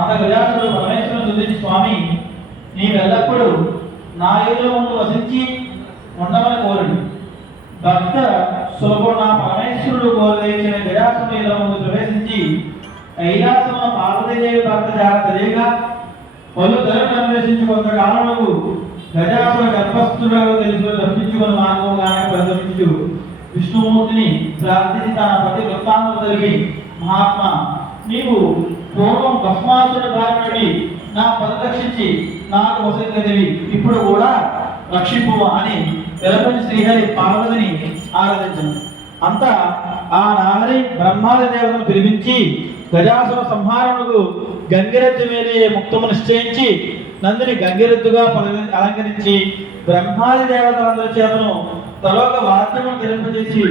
అంత గజాసుడు పరమేశ్వరుని స్తుతించి స్వామి నీవెల్లప్పుడూ నా ఏదో ముందు వసించి ఉండమని కోరుడు. భక్త సులభుడు నా పరమేశ్వరుడు కోరదీసిన గజాసుడు ఇలా ముందు ప్రవేశించి కైలాసంలో పార్వతీదేవి భక్త జాగ్రత్తగా పలు తరగతి అన్వేషించి కొంతకాలముకు గజాసుర గర్భస్థుడకు తెలుసు తప్పించుకుని మార్గంగానే ప్రదర్శించు. విష్ణుమూర్తిని ప్రార్థించి తన పతి వృత్తాంతం జరిగి మహాత్మా నీవు పూర్వం భస్మాసుడు బారి నా పరిరక్షించి నాకు వసతిదేవి ఇప్పుడు కూడా రక్షింపు అని వెలపని శ్రీహరి పార్వతిని ఆరాధించను. అంత ఆ నాహరి బ్రహ్మాది దేవతను పిలిపించి గజాసుర సంహారణకు గంగిరెద్దు మీదే ముక్తము నిశ్చయించి నందిని గంగిరెద్దుగా అలంకరించి బ్రహ్మాది దేవతలందరి చేతను తర్వాత వాక్యము ధరింపజేసి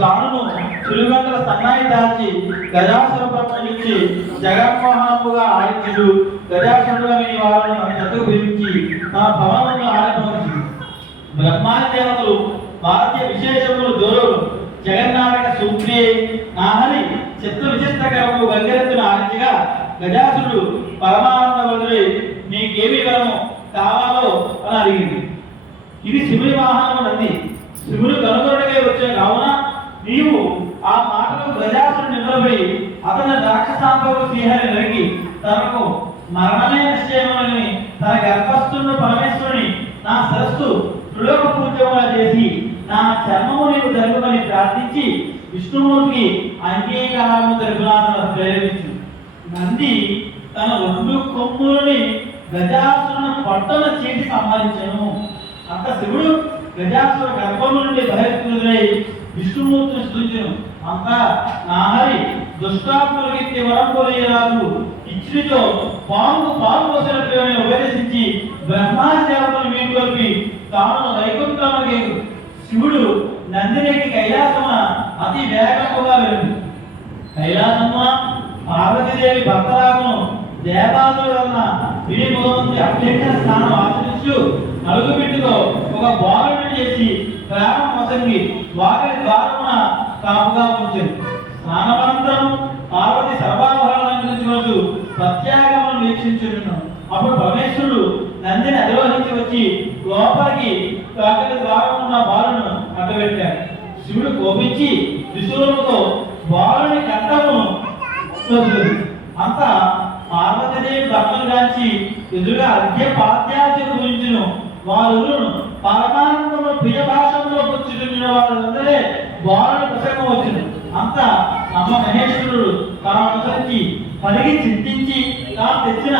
తాను చిలుగంటల సన్నాయి దాచి గజాసుర బ్రహ్మనిచ్చి జగన్మోహనముగా ఆడించుడు గజాసురుడుగా మీ వారిని మన చెత్తకు పిలిచి తన భవనమును ఆరంభించి. బ్రహ్మాది దేవతలు భారతీయ విశేషములు దూరం జగన్నాటక సూత్రి నాహరి చిత్త విచిత్రకరము గంగరెత్తును ఆడించగా గజాసురుడు పరమానంద వదిలి నీకేమి వరము కావాలో అని అడిగింది. ఇది శివుని వాహనము నంది. శివుడు కనుగొనడమే వచ్చే కావున నీవు ఆ మాటలు గజాసురుడు నిలబడి అతని రాక్షసాంతకు శ్రీహరి నరికి తనకు మరణమే నిశ్చయమని తన గర్భస్థుడు పరమేశ్వరుని నా సరస్సు త్రిలోక పూజముగా చేసి నా చర్మము నీకు జరుగుమని ప్రార్థించి విష్ణుమూర్తికి అంగీకారము జరుగులాలను ప్రేరేపించు. నంది తన రెండు కొమ్ములని గజాసురుని పట్టణ చీటి సంహరించను. అంత శివుడు గజాసుర గర్భం నుండి బహిష్కృతుడై విష్ణుమూర్తిని స్థుతించను. అంత నాహరి దుష్టాత్మలకి వరం కోరేరాదు ఇచ్చితో పాము పాము పోసినట్లుగానే ఉపదేశించి బ్రహ్మాది దేవతలు వీటి కలిపి తాను వైకుంఠానికి శివుడు నందినికి కైలాసమ అతి వేగముగా వెళ్ళింది కైలాసమ్మ పార్వతీదేవి భక్తరాగను దేవాదుల వలన వినియోగంతి అత్యంత స్థానం ఆశ్రయించు నలుగు బిడ్డతో ఒక బాలుని చేసి ప్రాణం మొసంగి వారి ద్వారమున కాపుగా ఉంచింది స్నానమంతరం పార్వతి సర్వాభరణాలు ప్రత్యాగమనం వీక్షించును అప్పుడు పరమేశ్వరుడు నందిని అధిరోహించి వచ్చి లోపలికి కాకటి ద్వారం ఉన్న బాలును అడ్డబెట్టాడు శివుడు కోపించి త్రిశూలముతో బాలుని కంఠము అంతా భక్తులు ఎదురుగా అర్ఘ్య పాద్యార్జును గురించును వారు పరమానందము ప్రియ భాషంలో పుచ్చుకున్న వారందరే బాలుని ప్రసంగం వచ్చింది. అంత అమ్మ మహేశ్వరుడు తన అనుసరించి పలిగి చింతించి తాను తెచ్చిన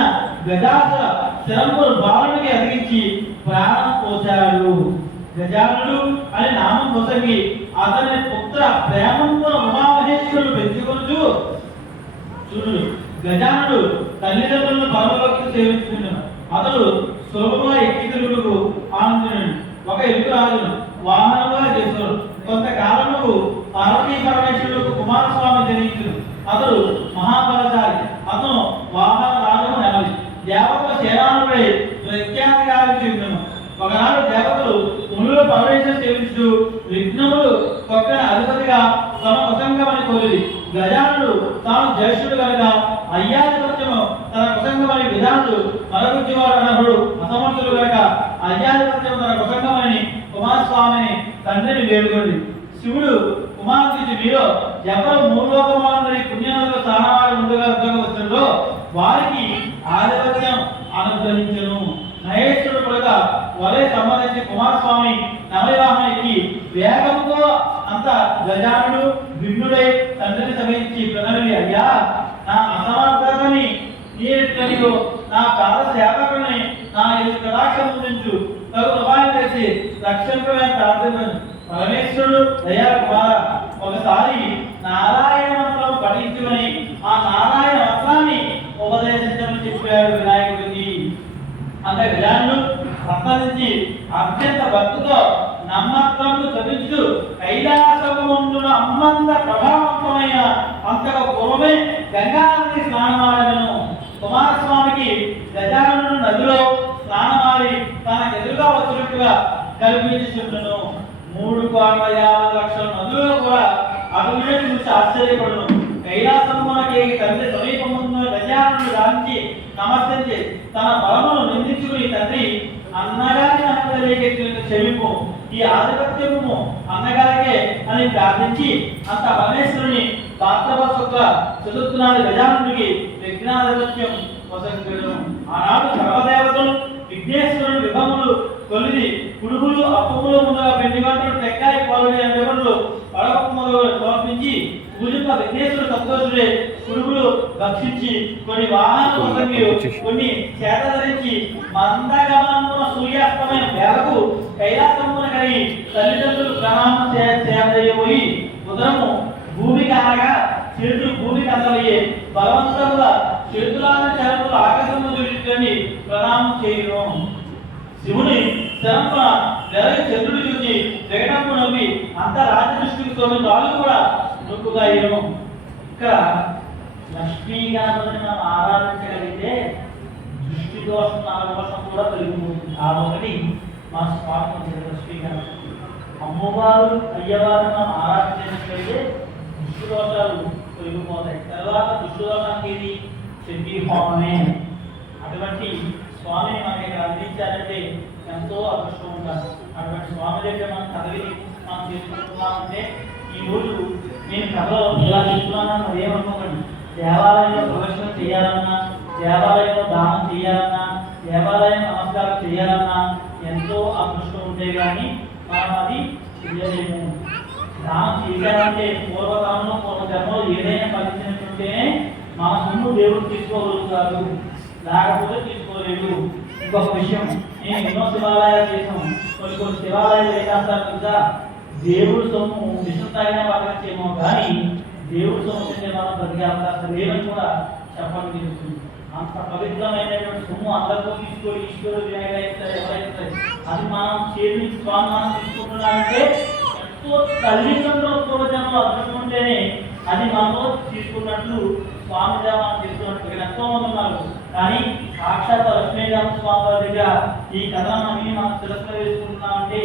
గజాసుర శిరంపురు బాలుడికి అదిగించి ప్రాణం పోశాడు. గజానుడు అని నామం పొసగి అతని పుత్ర ప్రేమంతో ఉమామహేశ్వరుడు పెంచుకొనుచు చూడు గజానుడు తల్లిదండ్రులను పరమభక్తి సేవించుకున్నాడు అతడు సులభంగా ఎక్కి తిరుగుడుకు ఆనందించాడు. ఒక ఎలుగు రాజును వాహనంగా చేశాడు కొంతకాలముకు పార్వతీ పరమేశ్వరుడు కుమారస్వామి జనించుడు అతడు మహాబలశాలి. అతను వాహన రాజు నెలవి దేవతల సేనానుపై ప్రఖ్యాతిగా చెందును ఒకనాడు దేవతలు మునులు పరమేశ్వర సేవించు విఘ్నములు కొట్టిన అధిపతిగా తమ కుసంగమని కోరి గజానుడు తాను జ్యేష్ఠుడు కనుక అయ్యాధిపత్యము తన కుసంగమని విధానుడు మరగుజ్జివాడు అనహుడు అసమర్థులు గనక అయ్యాధిపత్యము తన కుసంగమని కుమారస్వామిని తండ్రిని వేడుకొంది శివుడు కుమారుడికి మీలో ఎవరు మూలోకమాలని పుణ్యనదుల స్థానాలు ముందుగా ఉద్యోగవచ్చులో వారికి ఆధిపత్యం అనుగ్రహించను. మహేశ్వరుడు కూడా వలే సంబంధించి కుమారస్వామి నవవివాహం ఎక్కి వేగంతో అంత గజానుడు భిన్నుడై తండ్రిని సమయించి ప్రణవి అయ్యా నా అసమర్థతని నీయో నా పాద సేవకుని నా ఎదురు కటాక్షం తగు ఉపాయం చేసి రక్షకుడైన ప్రార్థించను. పరమేశ్వరుడు దయా కుమార ఒకసారి నారాయణ మంత్రం పఠించుకొని ఆ నారాయణ మంత్రాన్ని ఉపదేశించమని చెప్పాడు వినాయకుడికి. అంత విధానుడు సంపాదించి అత్యంత భక్తితో నమ్మకంతో జపించు కైలాసముందున అమ్మంత ప్రభావంతమైన అంతగా పూర్వమే గంగానది స్నానమాడను కుమారస్వామికి గజానను నదిలో స్నానమాడి తన ఎదురుగా వచ్చినట్టుగా కల్పించుచుండును. మూడు కోట్ల యాభై లక్షల నదులు కూడా అటువే చూసి ఆశ్చర్యపడును. కైలాసమునకి తండ్రి సమీపమున్న గజానను రాంచి నమస్కరించి తన బలమును నిందించుకుని తండ్రి అన్నగారి నమ్మకలేకెత్తిన చెవిపు ఈ ఆధిపత్యము అన్నగారికే అని ప్రార్థించి అంత పరమేశ్వరుని భాద్రవ శుక్ల చతుర్థనాడు గజానుడికి విఘ్నాధిపత్యం వసంగడు ఆనాడు సర్వదేవతలు విఘ్నేశ్వరుడు విభములు తొలిది పురుగులు అప్పులు ముందుగా పెళ్ళి గంటలు తెక్కాయి పాలుడి అనే వివరణలు పడవకు మొదలు సమర్పించి పూజిత విఘ్నేశ్వరుడు సంతోషుడే కుడుగులు భక్షించి కొన్ని వాహనాలు కొన్ని చేత ధరించి మందగమనమున సూర్యాస్తమయం వేలకు కైలాసమున కలిగి తల్లిదండ్రులు ప్రణామం చేయబోయి ఉదరము భూమికి అనగా చేతులు భూమికి అందలయ్యే బలవంతంగా చేతులాన చేతులు ఆకాశము చూపించుకొని ప్రణామం చేయను. శివుని శరంపన వెలగ చంద్రుడు చూసి జగడమ్ము నవ్వి అంత రాజదృష్టికి తోమి వాళ్ళు కూడా నొక్కుగా అయ్యను ఇక్కడ లక్ష్మీగా మనం ఆరాధించగలిగితే దృష్టి దోషం నాగదోషం కూడా పెరిగిపోతుంది ఆ ఒకటి మా స్వామి ఉంది అమ్మవారు అయ్యవారు మనం ఆరాధించినట్లయితే దృష్టి దోషాలు తొలగిపోతాయి తర్వాత దృష్టి దోషానికి ఇది చెప్పి హోమమే అటువంటి స్వామిని మనకి ఇక్కడ అందించాలంటే ఎంతో అదృష్టం ఉంటారు. అటువంటి స్వామి దగ్గర మనం కదలి మనం తీసుకుంటున్నామంటే ఈ రోజు నేను కథలో ఇలా చెప్తున్నాను మరి ఏమనుకోకండి దేవాలయంలో ప్రవేశం చేయాలన్నా దేవాలయంలో దానం చేయాలన్నా దేవాలయం నమస్కారం చేయాలన్నా ఎంతో అదృష్టం ఉంటే కానీ మనం అది చేయలేము. దానం చేయాలంటే పూర్వకాలంలో పూర్వజన్మలో ఏదైనా ఫలించినట్టుంటేనే మన సొమ్ము దేవుడు తీసుకోగలుగుతారు లేకపోతే తీసుకోలేడు ఇంకొక విషయం నేను ఎన్నో శివాలయాలు చేసాం కొన్ని కొన్ని శివాలయాలు ఏం చేస్తారు దేవుడు సొమ్ము విష్ణు తాగిన పక్కన చేయమో కానీ దేవుడు సొమ్ము తినే మనం లేదని కూడా చెప్పడం జరుగుతుంది. అంత పవిత్రమైనటువంటి సొమ్ము అందరితో తీసుకొని ఈశ్వరుడు వినాయకుడు ఎవరైతే అది మనం చేతి స్వామి మనం తీసుకుంటున్నామంటే ఎంతో తల్లిదండ్రుల పూర్వజన్మ అదృష్టం ఉంటేనే అది మనలో తీసుకున్నట్లు స్వామి దేవాన్ని తీసుకున్నట్టు ఇక్కడ ఎంతో మంది ఉన్నారు. కానీ సాక్షాత్ లక్ష్మీదేవ స్వామి వారిగా దగ్గర ఈ కథనాన్ని మనం తిరస్కర వేసుకుంటున్నామంటే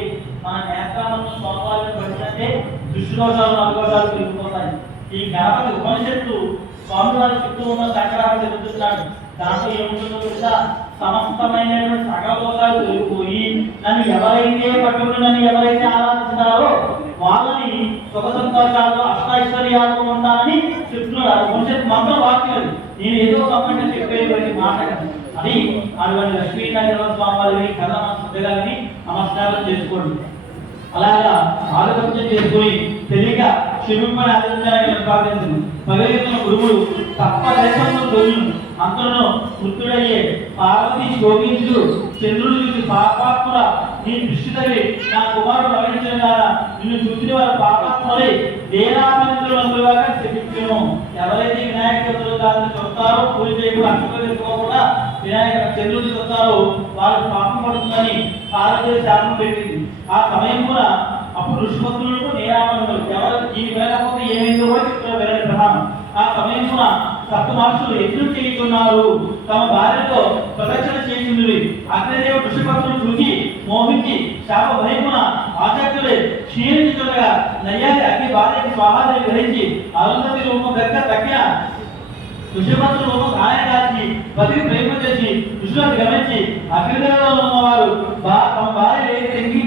మన నేత్రాలను స్వామివారిని పడితే దుష్దోషాలు అనుకోవడాలు పెరిగిపోతాయి. ఈ గణపతి ఉపనిషత్తు స్వామివారి చుట్టూ ఉన్న సంగ్రహం చెబుతున్నాడు. దాంట్లో ఏముంటుందో తెలుసా? సమస్తమైనటువంటి సకల దోషాలు నన్ను ఎవరైతే పట్టుకుని నన్ను ఎవరైతే ఆరాధిస్తున్నారో వాళ్ళని సుఖ సంతోషాలు అష్టైశ్వర్యాలు ఉండాలని చెప్తున్నాడు. అది ఉపనిషత్తు మంత్రం వాక్యం నేను ఏదో కమ్మంటే చెప్పేటువంటి మాట అది అటువంటి లక్ష్మీనారాయణ స్వామి వారిని కథ మన శ్రద్ధగాని నమస్కారం చేసుకోండి. అలాగా ఆలోచన చేసుకుని తెలియక క్షమింపని ఆలోచించాలని ప్రార్థించింది భగవద్గీత గురువులు తప్ప దేశంలో తొలిను అంతలో మృతుడయ్యే పార్వతి శోభించుడు చంద్రుడు చూసి పాపాత్ముల నీ దృష్టి తల్లి నా కుమారుడు ప్రవహించిన ద్వారా నిన్ను చూసిన వారు పాపాత్మలై దేనామంతులు అందుగా ఎవరైతే వినాయక చతుర్థి దాన్ని చూస్తారో పూజ చేయకుండా అక్షరం వేసుకోకుండా వినాయక చంద్రుడు చూస్తారో వాళ్ళకి పాపం పడుతుందని పార్వతి శాపం పెట్టింది. ఆ సమయం కూడా అప్పుడు ఋషిపత్రులకు నేరామణులు ఎవరు? దీని వెళ్ళకపోతే ఏమైందో కూడా చెప్తున్నారు వినండి ప్రధానం. ఆ సమయం కూడా సప్త మహర్షులు ఎదురు చేయుతున్నారు తమ భార్యతో ప్రదక్షిణ చేసింది అగ్నిదేవ ఋషిపత్రులు చూసి మోహించి శాప భయమున ఆచార్యులే క్షీణించుండగా నయ్యాది అగ్ని భార్యకి స్వాహాన్ని గ్రహించి అరుంధతి రూపం దగ్గర తగ్గిన ఋషిపత్రులు రూపం ఆయన కాచి బతికి ప్రేమ చేసి ఋషులను గమనించి అగ్నిదేవులో ఉన్నవారు తమ భార్య ఏది తెంగించి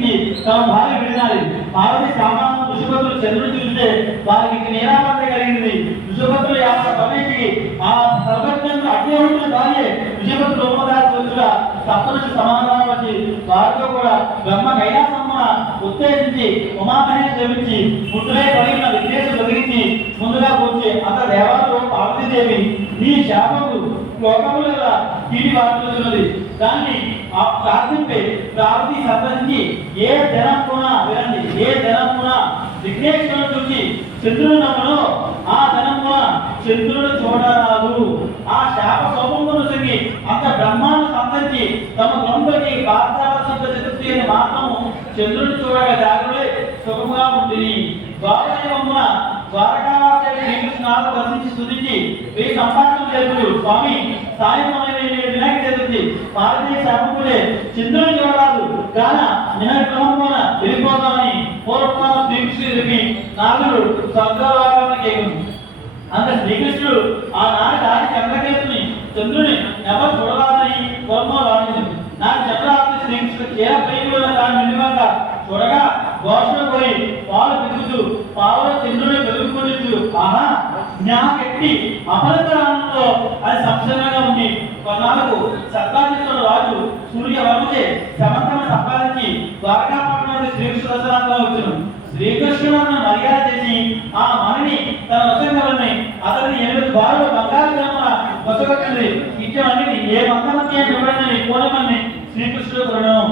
తమ భార్య వినాలి పార్వతి సామాన్య ఋషుభతులు చంద్రుడు చూస్తే వారికి నేరాపత్ర కలిగింది. ఋషిపత్రులు యాభై రమేష్కి ఆ సర్వజ్ఞుడు అగ్నిహోత్రుడు భార్య ఋషిపత్రులు ఉపదాసి వచ్చుగా సమాధానం వచ్చి వారితో కూడా బ్రహ్మ కైలాసమ్మ ఉత్తేజించి ఉమామహేష్ సేవించి ముట్టులే కలిగిన విద్యేశం బదిలించి ముందుగా కూర్చి అంత దేవాలయంలో పార్వతీదేవి నీ శాపము లోకముల కీడి వాడుతున్నది దాన్ని ఆ ప్రార్థింపే ప్రార్థి సంబంధించి ఏ జనమున వినండి. ఏ జనమున విఘ్నేశ్వరుడు చూసి చంద్రుడు నమ్మను. ఆ ధనమున చంద్రుడు చూడరాదు. ఆ శాప స్వభావం సంగి అంత బ్రహ్మాండ సంబంధించి తమ గొంతుకి భారతావశుద్ధ చతుర్థి అని మాత్రము చంద్రుడు చూడగా జాగ్రత్త సుఖముగా ఉంటుంది ద్వారకమున ద్వారకావాసే శ్రీకృష్ణాలు దర్శించి స్తుతించి వెయ్యి చేతులు స్వామి సాయమైన వినాయక చతుర్థి భారతీయ శాపములే చంద్రుని చూడరాదు కాన నిహర క్రమమున వెళ్ళిపోతామని పూర్వకాలం శ్రీకృష్ణుడికి నాగుడు స్వర్గలోకానికి ఎగును అంత శ్రీకృష్ణుడు ఆనాడు దాని చంద్రకేతుని చంద్రుని ఎవరు చూడరాదని వర్మ రాణించింది నాకు చంద్రాత్రి శ్రీకృష్ణుడు చీర పైకి దాని మినిమంగా త్వరగా ఘోషణ పోయి పాలు పిలుచు పావుల చంద్రుని వెలుగుకొని ఆహా జ్ఞాపెట్టి అపరంతరానంలో అది సంశయంగా ఉంది. కొన్నాళ్ళకు సత్తాజిత్తుల రాజు సూర్యవర్మచే సమర్థన సంపాదించి ద్వారకాపట్నం శ్రీకృష్ణ దర్శనంగా వచ్చును శ్రీకృష్ణులను మర్యాద చేసి ఆ మణిని తన వసంగలని అతని ఎనిమిది బారులు బంగారు గ్రామ వసగట్టింది ఇచ్చిన ఏ మందమత్య వివరణని కోనమని శ్రీకృష్ణుడు కొనడం.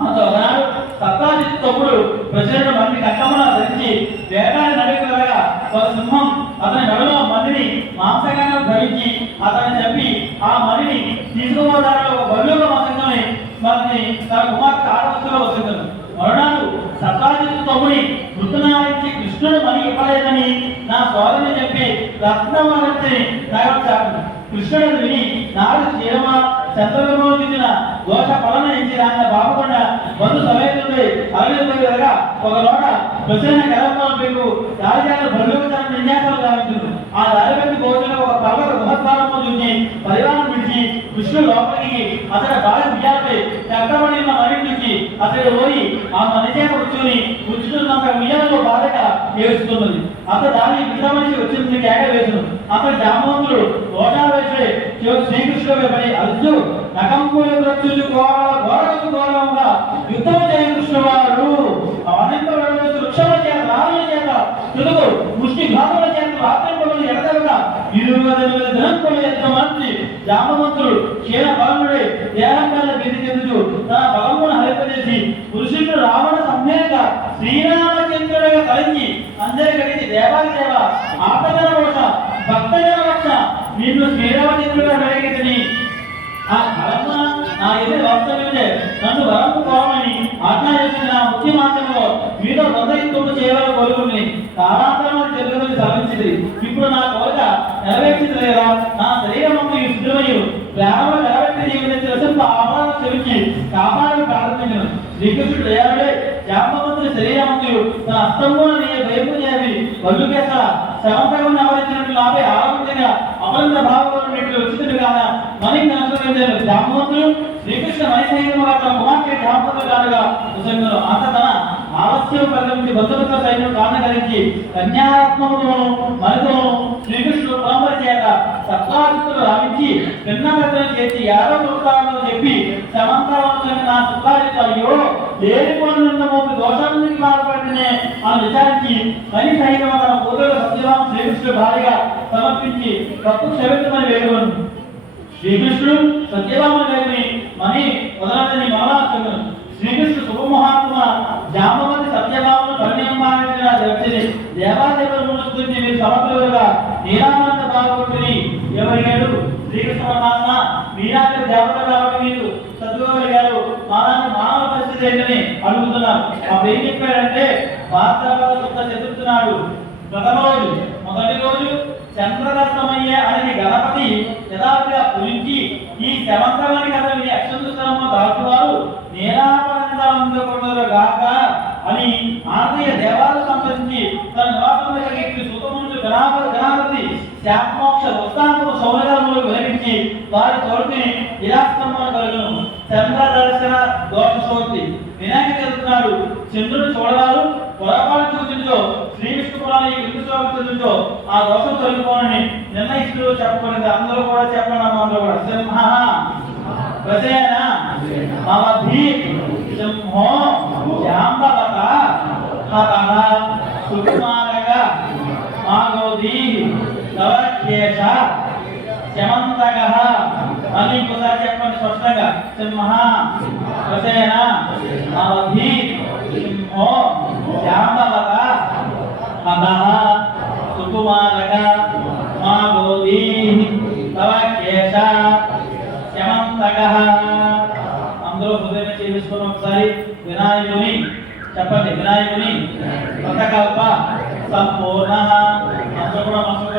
అంత ఒకనాడు సత్తా తమ్ముడు ప్రజలను మంది కట్టమున ధరించి వేగాన్ని నడుగులగా ఒక సింహం అతని నడులో మందిని మాంసకంగా ధరించి అతన్ని చంపి ఆ మనిని తీసుకోవడానికి ఒక బలుగా మాత్రమే మనని తన కుమార్తె ఆడవస్తులో వచ్చింది మరునాడు సత్రాజిత్తు తమ్ముని మృతునారించి కృష్ణుడు మణి ఇవ్వలేదని నా సోదరుని చెప్పి రత్నమాలెత్తి నగరచాడు కృష్ణుడు విని నాడు చీరమా చంద్రబాబున దోష ఫలన ఇచ్చి ఆయన బాబుకొండ బంధు సమేతుండే అరవింద్ ఒక లోట ప్రసన్న కరత్వం పెంకు రాజాల బలుగుతన విన్యాసాలు గావించును. ఆ అరవింద్ భోజనం ఒక పర్వత మహత్వారంలో చూసి పరివారం విడిచి విష్ణు లోపలికి అతని బాగా విజయాపై చక్రమణి మణి చూసి అతడు పోయి ఆ మనిషి కూర్చొని కూర్చున్నంత ఉయ్యాలలో బాధగా ఏడుస్తున్నది. అతడు దాని పితమనిషి వచ్చింది కేక వేసును అతడు జామవంతుడు ఓటా వేసి శ్రీకృష్ణుడు పడి అర్జు నకంపులు రచ్చుచు ఘోర ఘోరకు ఘోరంగా వృక్షముల చేత రాళ్ళ చేత తెలుగు ముష్టి ఘాతుల చేత ఆత్మపములు ఎడదలుగా ఇరువదల దినంకులు ఎంత మంచి జామవంతుడు నా ఇది వాస్తవించే నన్ను వరకు కోరమని ఆజ్ఞా చేసిన నా ముఖ్య మార్గంలో మీతో బద్దయుద్ధము చేయాలని కోరుకుని కాలాంతరము జరుగుతుంది సాధించింది ఇప్పుడు నా కోరిక నెరవేర్చింది లేదా నా శరీరము ఈ శుద్ధమయ్యు ప్రేమ నెరవేర్చి జీవితం చేసిన అపరాధం చెవికి కాపాడని ప్రారంభించను శ్రీకృష్ణుడు దయాళుడే జాంబవంతుడి శరీరమంతు తన అస్తమున నీ వైపు చేసి వల్లు కేస శవంతకం ఆరోగ్యంగా ఆపై ఆరంభించగా అమరంత భాగవతుడు వచ్చినట్టు కాదా? మణి కనుసరించారు జాంబవంతుడు శ్రీకృష్ణ మణి అక్కడ కుమార్తె జాంబవంతుడు కాదుగా కుసంగులు అంత తన ఆలస్యం కలిగించి భద్రత సైన్యం కారణకరించి కన్యారత్నముతోను మరితోను శ్రీకృష్ణుడు పురంపరి చేత సత్వాదిత్తులు రావించి భిన్నగతలు చేసి యాదవ వృత్తాలను చెప్పి సమంతవంతుని నా సుఖాదిత్త అయ్యో లేని పోయినందుకు దోషానికి బాధపడితేనే మనం విచారించి మణి సైన్యం తన పూర్వ సత్యరామ శ్రీకృష్ణుడు భారీగా సమర్పించి తప్పు క్షమించమని వేడుకొను. శ్రీకృష్ణుడు సత్యభామ గారిని మని వదలని మహాత్ముడు శ్రీకృష్ణుడు శుభమహాత్మ జామవతి సత్యభామను పరిణయమానిగా జరిగింది దేవాదేవుల ముందు మీరు సమర్థులుగా నీరానంద బాగుంటుంది ఎవరిగాడు శ్రీకృష్ణ పరమాత్మ మీరాజు దేవత కాబట్టి మీరు చదువుగలిగారు మాలాంటి మానవ పరిస్థితి ఏంటని అడుగుతున్నారు. అప్పుడు ఏం చెప్పాడంటే భారత శుద్ధ ప్రథమ రోజు మొదటి రోజు చంద్రదత్తమయ్య అనే గణపతి యథావిధిగా పూజించి ఈ శవంతమని కథ విని అక్షంతరమ్మ దాచువారు నేరాపరంగా గాక అని ఆంధ్రయ దేవాలయం సంప్రదించి తన నివాసంలో కలిగి సుతముందు గణాపతి గణాపతి శాపమోక్ష వృత్తాంతము సౌరగములు వెలిగించి వారి తోడుని విరాస్తమ్మను కలుగును. చంద్ర దర్శన దోష శోక్తి వినాయక చెబుతున్నాడు చంద్రుడు చూడరాలు పొరపాటు చూసిందో శ్రీ పురాణం ఈ విష్ణు స్వామి చదువుతో ఆ దోషం తొలగిపోనని నిర్ణయిస్తూ చెప్పబడింది. అందరూ కూడా చెప్పండి అమ్మ అందరూ కూడా. సింహ ప్రసేన మమధి సింహో జాంబవత హతః సుకుమారగ మాగోది నవకేశ శమంతగ మళ్ళీ ఇంకోసారి చెప్పండి స్పష్టంగా. సింహ ప్రసేన మమధి సింహో జాంబవత హతః సుకుమారగ మాగోది నవకేశ శమంతకః అందరూ హృదయం చేయించుకుని ఒకసారి వినాయకుని చెప్పండి వినాయకుని వ్రతకల్ప సంపూర్ణ। అందరూ కూడా మనసులో